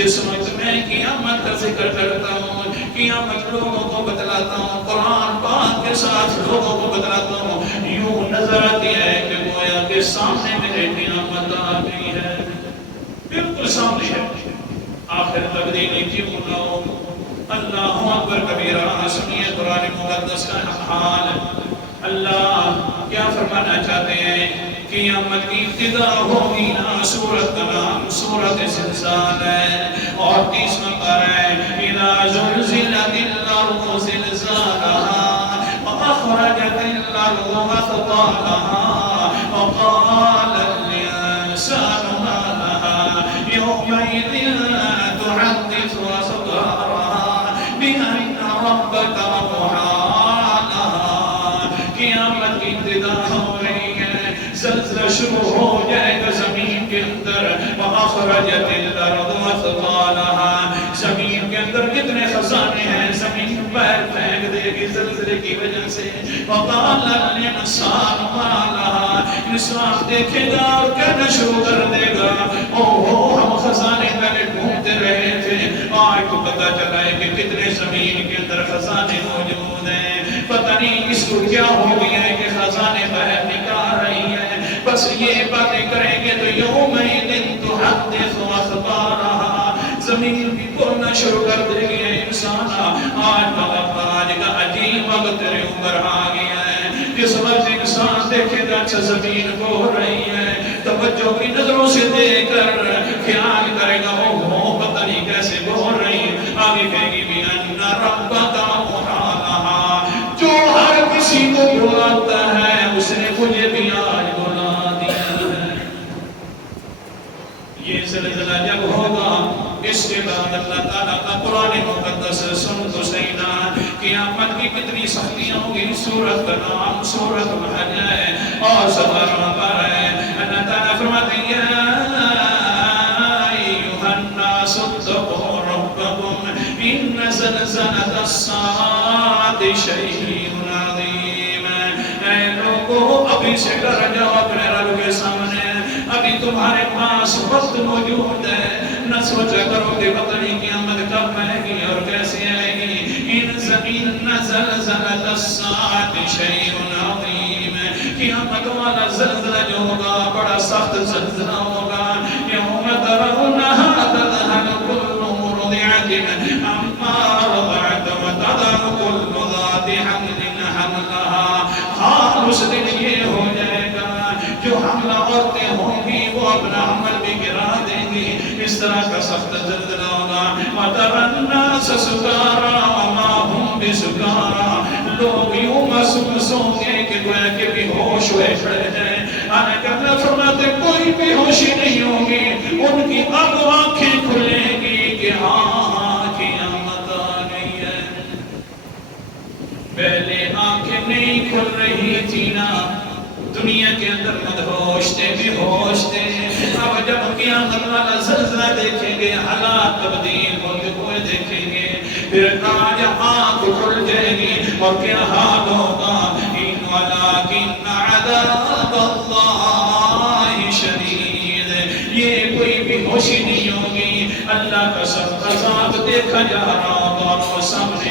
جس وقت میں قیامت کا ذکر کرتا ہوں، قیامت لوگوں کو بتلاتا ہوں، قرآن پاک کے ساتھ لوگوں کو بتلاتا ہوں، یوں نظر آتی ہے کہ گویا کے سامنے میرے قیامت آ گئی ہے، بالکل سامنے ہے۔ آخر تقدیری کیوں نہ ہو، اللہ اکبر کبیرہ، سنیے قرآن مقدس کا حال۔ اللہ کیا فرمانا چاہتے ہیں؟ قیامت کی ابتدا ہوگی نا، سورت کا نام سورت زلزال ہے، اور 30واں پارہ ہے، اِذَا زُلْزِلَتِ الْأَرْضُ زِلْزَالَهَا وَأَخْرَجَتِ الْأَرْضُ أَثْقَالَهَا وَقَالَ الْإِنسَانُ مَا لَهَا يَوْمَئِذٍ تُحَدِّثُ أَخْبَارَهَا بِأَنَّ رَبَّكَ أَوْحَىٰ لَهَا۔ قیامت کی ابتدا ہو رہی ہے، زلزلہ شروع ہو جائے گا زمین کے اندر، وَأَخْرَجَتِ الْأَرْضُ أَثْقَالَهَا، زمین کے اندر کتنے خزانے ہیں، زمین پیر پھینک دے گی زلزلے کی وجہ سے۔ وَقَالَ الْإِنسَانُ مَا لَهَا، انسان دیکھے گا اور کہنا شروع کر دے گا، اوہ ہم خزانے پہلے ڈھونڈتے رہے تھے، آج تو پتہ چلا ہے کہ کتنے زمین کے اندر خزانے موجود ہیں، پتہ نہیں اس کو کیا ہو گیا ہے کہ خزانے باہر نکال رہی ہے۔ بس یہ باتیں کریں گے تو یومئذ تحدث اخبارها، زمین بھی بولنا شروع کر دے گی، انسان آج کا عجیب وقت تیرے اوپر آ گیا ہے، جس وقت انسان دیکھے گا اچھا زمین بول رہی ہے، توجہ کی نظروں سے دیکھ کر خیال کرے گا اوہ پتہ نہیں کیسے بول رہی ہے، آگے کہے گی بِأَنَّ رَبَّكَ أَوْحَىٰ لَهَا، جو ہر کسی کو بلاتا ہے اس نے مجھے بھی آج بلا دیا ہے۔ یہ زلزلہ جب ہوگا، اس کے بعد اللہ تعالیٰ کا قرآن مقدس سن تو صحیح نا، قیامت کی کتنی سختیاں ہوگی۔ سورت کا نام سورت الحج ہے اور 17واں پارہ ہے۔ اللہ تعالیٰ فرماتے ہیں یا ایھا الناس اتقوا ربکم ان زلزلۃ الساعۃ شیء عظیم، اے لوگوں ابھی سے ڈر جاؤ اپنے رب کے سامنے، ابھی تمہارے پاس وقت موجود ہے، نہ سوچا کرو کہ پتہ نہیں قیامت کب آئے گی اور کیسے آئے گی۔ ان زلزلۃ الساعۃ شیء عظیم، قیامت والا زلزلہ جو ہوگا بڑا سخت زلزلہ ہوگا۔ یوم ترونہا تذہل کل مرضعۃ عما ارضعت وتضع کل ذات حمل حملها، حال اس دن یہ ہو جائے گا جو حملہ عورتیں ہوں گی وہ اپنا حمل بھی گرا دیں گی، اس طرح کا سخت زلزلہ ہوگا۔ وَتَرَى النَّاسَ سُكَارَىٰ وَمَا هُمْ بِسُكَارَىٰ، لوگ یوں محسوس ہوں گے کہ گویا کہ بے ہوش ہوئے کھڑے ہیں، حالانکہ اللہ فرماتے کوئی بے ہوشی نہیں ہوگی، ان کی اب آنکھیں کھلیں گی کہ ہاں قیامت آ گئی ہے۔ پہلے آنکھیں نہیں کھل رہی تھی نا، دنیا کے اندر مدہوش تھے، بے ہوش تھے، اب جب قیامت والا زلزلہ دیکھیں گے، حالات تبدیل ہوتے ہوئے دیکھیں گے، پھر آج آنکھ کھل جائے گی اور کیا حال ہوگا۔ وَلَٰكِنَّ عَذَابَ اللَّهِ شَدِيدٌ، یہ کوئی بھی ہوشی نہیں ہوگی، اللہ کا سخت عذاب دیکھا جا رہا ہوگا اور وہ سامنے